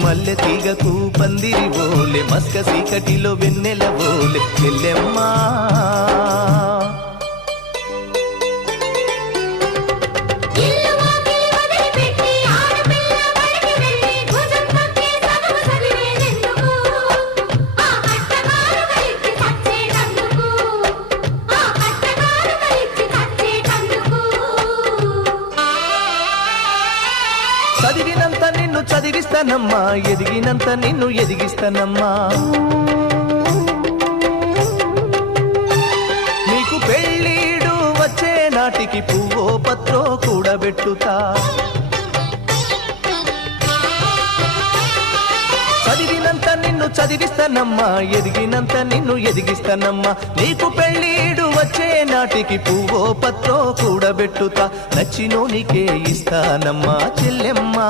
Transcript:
మల్లె తీగకు పందిరి ఓలే మస్క సీకటిలో వెన్నెల ఓలే చెల్లెమ్మా చదివినంత నిన్ను చదివిస్తానమ్మా ఎదిగినంత నిన్ను ఎదిగిస్తానమ్మా నీకు పెళ్ళీడు వచ్చే నాటికి పువ్వో పత్రో కూడబెట్టుతా చదివినంత నిన్ను చదివిస్తానమ్మా ఎదిగినంత నిన్ను ఎదిగిస్తానమ్మా నీకు పెళ్ళీడు వచ్చే నాటికి పువ్వో పత్రో కూడబెట్టుతా నచ్చినోనికే ఇస్తానమ్మా చెల్లెమ్మా